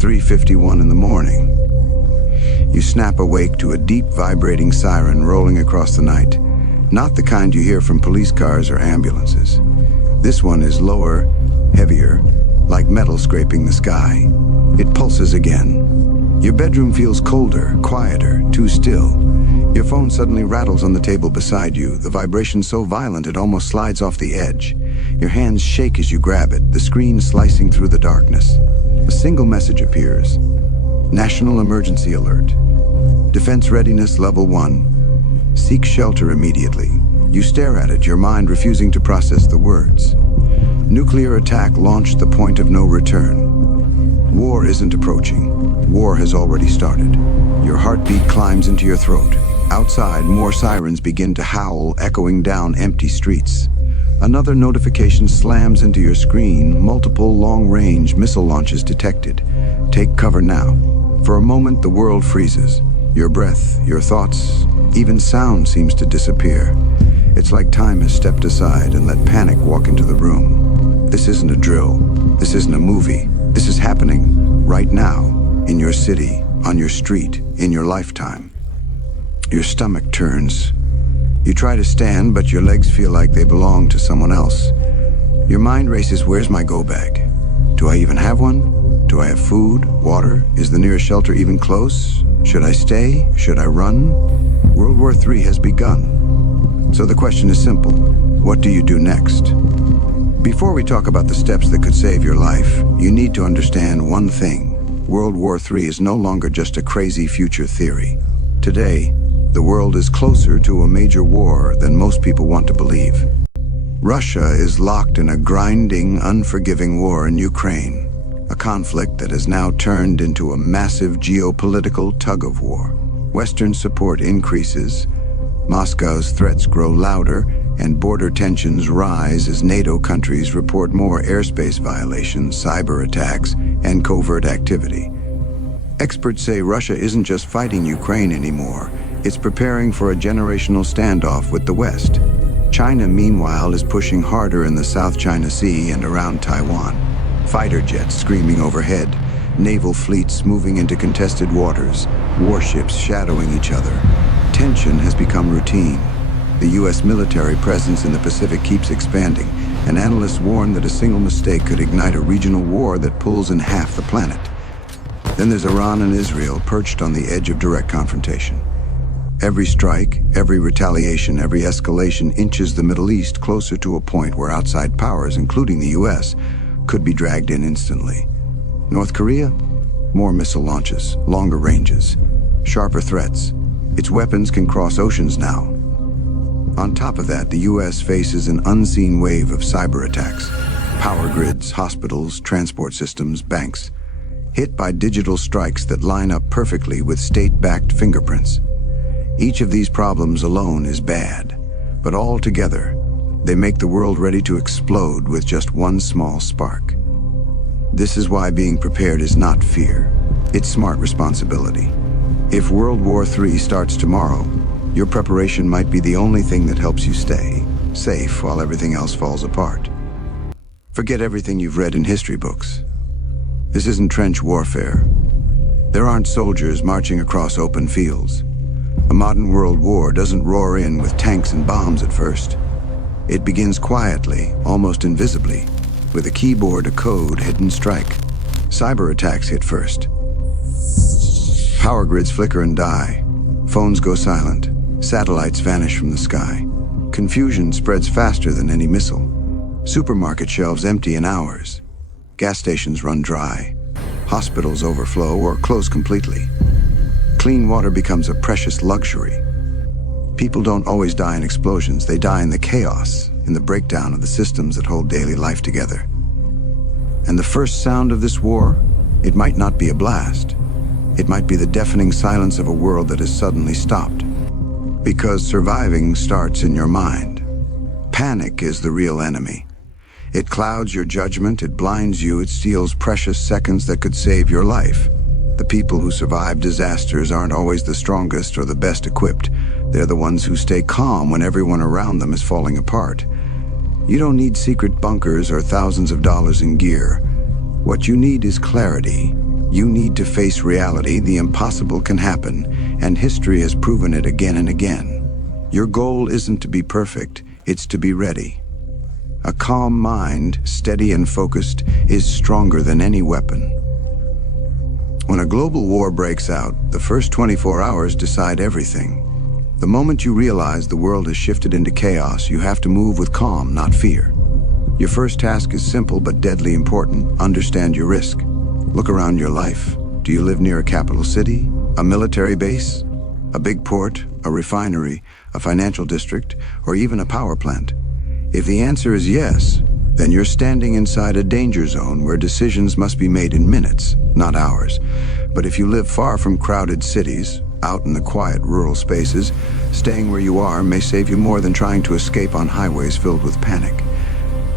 3:51 in the morning. You snap awake to a deep vibrating siren rolling across the night. Not the kind you hear from police cars or ambulances. This one is lower, heavier, like metal scraping the sky. It pulses again. Your bedroom feels colder, quieter, too still. Your phone suddenly rattles on the table beside you, the vibration so violent it almost slides off the edge. Your hands shake as you grab it, the screen slicing through the darkness. A single message appears. National Emergency Alert. Defense Readiness Level 1. Seek shelter immediately. You stare at it, your mind refusing to process the words. Nuclear attack launched the point of no return. War isn't approaching. War has already started. Your heartbeat climbs into your throat. Outside, more sirens begin to howl, echoing down empty streets. Another notification slams into your screen, multiple long-range missile launches detected. Take cover now. For a moment, the world freezes. Your breath, your thoughts, even sound seems to disappear. It's like time has stepped aside and let panic walk into the room. This isn't a drill. This isn't a movie. This is happening right now, in your city, on your street, in your lifetime. Your stomach turns. You try to stand, but your legs feel like they belong to someone else. Your mind races, where's my go bag? Do I even have one? Do I have food, water? Is the nearest shelter even close? Should I stay? Should I run? World War III has begun. So the question is simple. What do you do next? Before we talk about the steps that could save your life, you need to understand one thing. World War III is no longer just a crazy future theory. Today, the world is closer to a major war than most people want to believe. Russia is locked in a grinding, unforgiving war in Ukraine, a conflict that has now turned into a massive geopolitical tug-of-war. Western support increases, Moscow's threats grow louder, and border tensions rise as NATO countries report more airspace violations, cyber attacks, and covert activity. Experts say Russia isn't just fighting Ukraine anymore. It's preparing for a generational standoff with the West. China, meanwhile, is pushing harder in the South China Sea and around Taiwan. Fighter jets screaming overhead, naval fleets moving into contested waters, warships shadowing each other. Tension has become routine. The U.S. military presence in the Pacific keeps expanding, and analysts warn that a single mistake could ignite a regional war that pulls in half the planet. Then there's Iran and Israel perched on the edge of direct confrontation. Every strike, every retaliation, every escalation inches the Middle East closer to a point where outside powers, including the U.S., could be dragged in instantly. North Korea? More missile launches, longer ranges, sharper threats. Its weapons can cross oceans now. On top of that, the U.S. faces an unseen wave of cyber attacks. Power grids, hospitals, transport systems, banks. Hit by digital strikes that line up perfectly with state-backed fingerprints. Each of these problems alone is bad, but all together, they make the world ready to explode with just one small spark. This is why being prepared is not fear. It's smart responsibility. If World War III starts tomorrow, your preparation might be the only thing that helps you stay safe while everything else falls apart. Forget everything you've read in history books. This isn't trench warfare. There aren't soldiers marching across open fields. A modern world war doesn't roar in with tanks and bombs at first. It begins quietly, almost invisibly, with a keyboard, a code, hidden strike. Cyber attacks hit first. Power grids flicker and die. Phones go silent. Satellites vanish from the sky. Confusion spreads faster than any missile. Supermarket shelves empty in hours. Gas stations run dry. Hospitals overflow or close completely. Clean water becomes a precious luxury. People don't always die in explosions. They die in the chaos, in the breakdown of the systems that hold daily life together. And the first sound of this war, it might not be a blast. It might be the deafening silence of a world that has suddenly stopped. Because surviving starts in your mind. Panic is the real enemy. It clouds your judgment, it blinds you, it steals precious seconds that could save your life. The people who survive disasters aren't always the strongest or the best equipped. They're the ones who stay calm when everyone around them is falling apart. You don't need secret bunkers or thousands of dollars in gear. What you need is clarity, You need to face reality. The impossible can happen, and history has proven it again and again. Your goal isn't to be perfect, it's to be ready. A calm mind, steady and focused, is stronger than any weapon. When a global war breaks out, the first 24 hours decide everything. The moment you realize the world has shifted into chaos, you have to move with calm, not fear. Your first task is simple but deadly important. Understand your risk. Look around your life. Do you live near a capital city, a military base, a big port, a refinery, a financial district, or even a power plant? If the answer is yes, then you're standing inside a danger zone where decisions must be made in minutes, not hours. But if you live far from crowded cities, out in the quiet rural spaces, staying where you are may save you more than trying to escape on highways filled with panic.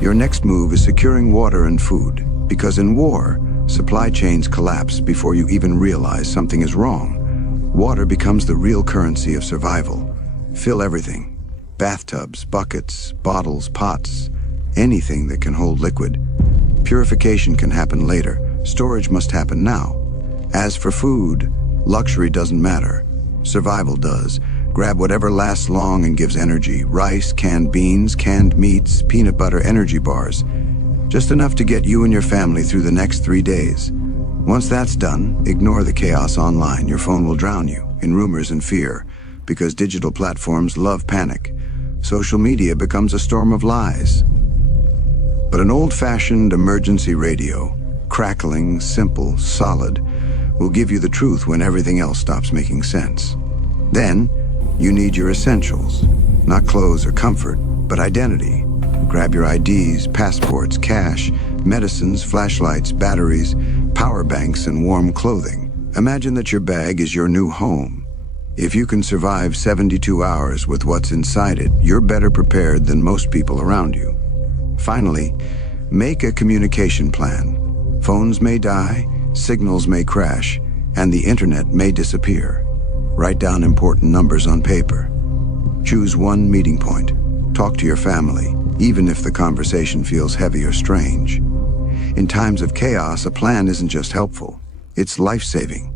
Your next move is securing water and food, because in war, supply chains collapse before you even realize something is wrong. Water becomes the real currency of survival. Fill everything: bathtubs, buckets, bottles, pots, anything that can hold liquid. Purification can happen later. Storage must happen now. As for food, luxury doesn't matter. Survival does. Grab whatever lasts long and gives energy: rice, canned beans, canned meats, peanut butter, energy bars. Just enough to get you and your family through the next 3 days. Once that's done, ignore the chaos online. Your phone will drown you in rumors and fear, because digital platforms love panic. Social media becomes a storm of lies. But an old-fashioned emergency radio, crackling, simple, solid, will give you the truth when everything else stops making sense. Then, you need your essentials. Not clothes or comfort, but identity. Grab your IDs, passports, cash, medicines, flashlights, batteries, power banks, and warm clothing. Imagine that your bag is your new home. If you can survive 72 hours with what's inside it, you're better prepared than most people around you. Finally, make a communication plan. Phones may die, signals may crash, and the internet may disappear. Write down important numbers on paper. Choose one meeting point. Talk to your family, even if the conversation feels heavy or strange. In times of chaos, a plan isn't just helpful, it's life-saving.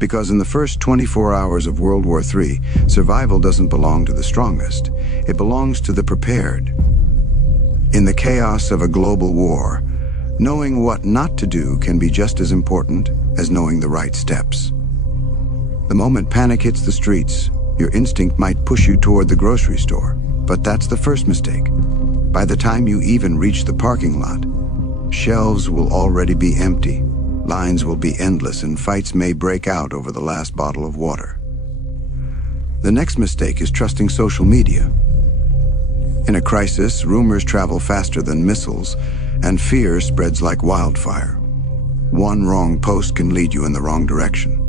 Because in the first 24 hours of World War III, survival doesn't belong to the strongest. It belongs to the prepared. In the chaos of a global war, knowing what not to do can be just as important as knowing the right steps. The moment panic hits the streets, your instinct might push you toward the grocery store, but that's the first mistake. By the time you even reach the parking lot, shelves will already be empty, lines will be endless, and fights may break out over the last bottle of water. The next mistake is trusting social media. In a crisis, rumors travel faster than missiles, and fear spreads like wildfire. One wrong post can lead you in the wrong direction.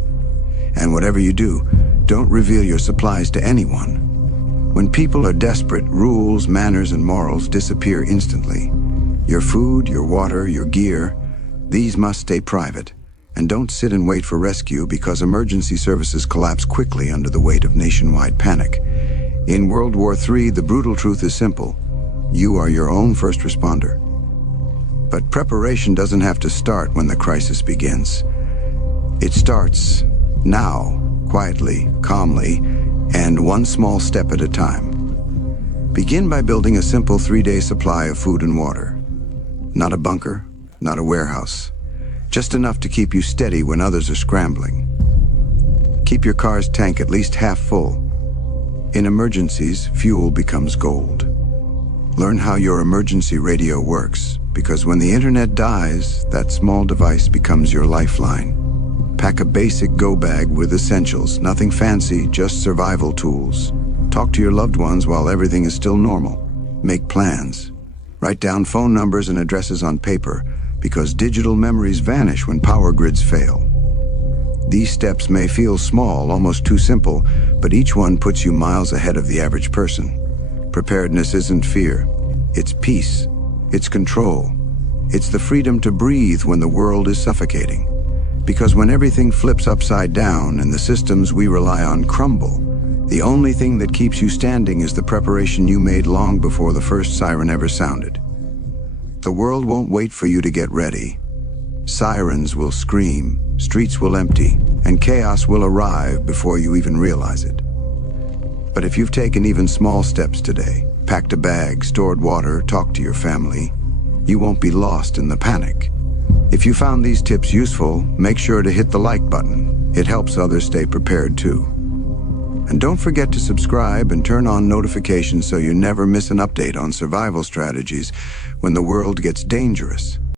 And whatever you do, don't reveal your supplies to anyone. When people are desperate, rules, manners, and morals disappear instantly. Your food, your water, your gear, these must stay private. And don't sit and wait for rescue, because emergency services collapse quickly under the weight of nationwide panic. In World War III, the brutal truth is simple. You are your own first responder. But preparation doesn't have to start when the crisis begins. It starts now, quietly, calmly, and one small step at a time. Begin by building a simple 3-day supply of food and water. Not a bunker, not a warehouse. Just enough to keep you steady when others are scrambling. Keep your car's tank at least half full. In emergencies, fuel becomes gold. Learn how your emergency radio works, because when the internet dies, that small device becomes your lifeline. Pack a basic go bag with essentials, nothing fancy, just survival tools. Talk to your loved ones while everything is still normal. Make plans. Write down phone numbers and addresses on paper, because digital memories vanish when power grids fail. These steps may feel small, almost too simple, but each one puts you miles ahead of the average person. Preparedness isn't fear. It's peace. It's control. It's the freedom to breathe when the world is suffocating. Because when everything flips upside down and the systems we rely on crumble, the only thing that keeps you standing is the preparation you made long before the first siren ever sounded. The world won't wait for you to get ready. Sirens will scream, streets will empty, and chaos will arrive before you even realize it. But if you've taken even small steps today, packed a bag, stored water, talked to your family, you won't be lost in the panic. If you found these tips useful, make sure to hit the like button. It helps others stay prepared too. And don't forget to subscribe and turn on notifications so you never miss an update on survival strategies when the world gets dangerous.